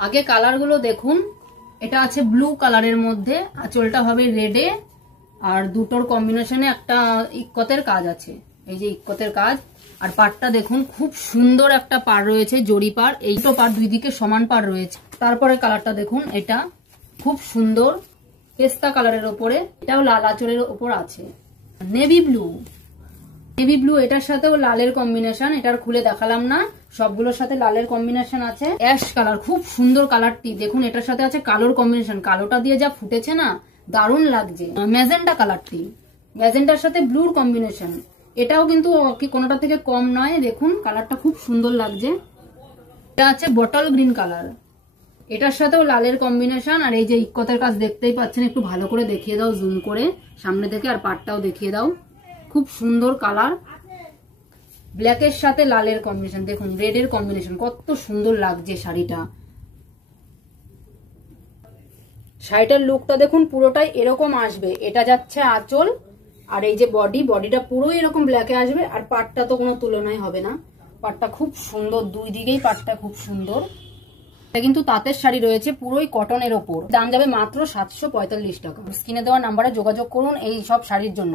আগে কালারগুলো দেখুন। এটা আছে ব্লু কালারের মধ্যে, আঁচলটা হবে রেডে, আর দুটোর কম্বিনেশনে একটা ইক্কতের কাজ আছে, এই যে ইক্কতের কাজ। আর পাড়টা দেখুন, খুব সুন্দর একটা পাড় রয়েছে, জরি পাড়। এই তো পাড় দুই দিকে সমান পাড় রয়েছে। তারপরে কালারটা দেখুন, এটা খুব সুন্দর পেস্তা কালারের ওপরে, এটাও লাল আঁচলের ওপর আছে। নেভি ব্লু, নেভি ব্লু, এটার সাথেও লালের কম্বিনেশন। এটার খুলে দেখালাম না, সবগুলোর সাথে লালের কম্বিনেশন আছে। অ্যাশ কালার, খুব সুন্দর কালারটি দেখুন। এটার সাথে আছে কালোর কম্বিনেশন, কালোটা দিয়ে যা ফুটেছে না, দারুণ লাগছে। ম্যাজেন্টা কালারটি, ম্যাজেন্টার সাথে ব্লুর কম্বিনেশন, এটাও কিন্তু কোনোটা থেকে কম নয়। দেখুন কালারটা খুব সুন্দর লাগছে। এটা আছে বটল গ্রিন কালার, এটার সাথেও লালের কম্বিনেশন। আর এই যে ইক্কতের কাজ দেখতেই পাচ্ছেন, একটু ভালো করে দেখিয়ে দাও জুম করে সামনে থেকে, আর পাটটাও দেখিয়ে দাও। খুব সুন্দর কালার, ব্ল্যাকের সাথে লালের কম্বিনেশন, দেখুন রেডের কম্বিনেশন, কত সুন্দর লাগছে শাড়িটা। শাড়িটার লুকটা দেখুন, পুরোটাই এরকম আসবে। এটা যাচ্ছে আঁচল, আর এই যে বডিটা পুরোই এরকম ব্ল্যাকে আসবে। আর পাটটা তো কোনো তুলনায় হবে না, পাটটা খুব সুন্দর, দুই দিকেই পাটটা খুব সুন্দর। এটা কিন্তু তাঁতের শাড়ি রয়েছে, পুরোই কটনের ওপর। দাম যাবে মাত্র 745 টাকা। স্ক্রিনে দেওয়া নাম্বারে যোগাযোগ করুন এই সব শাড়ির জন্য।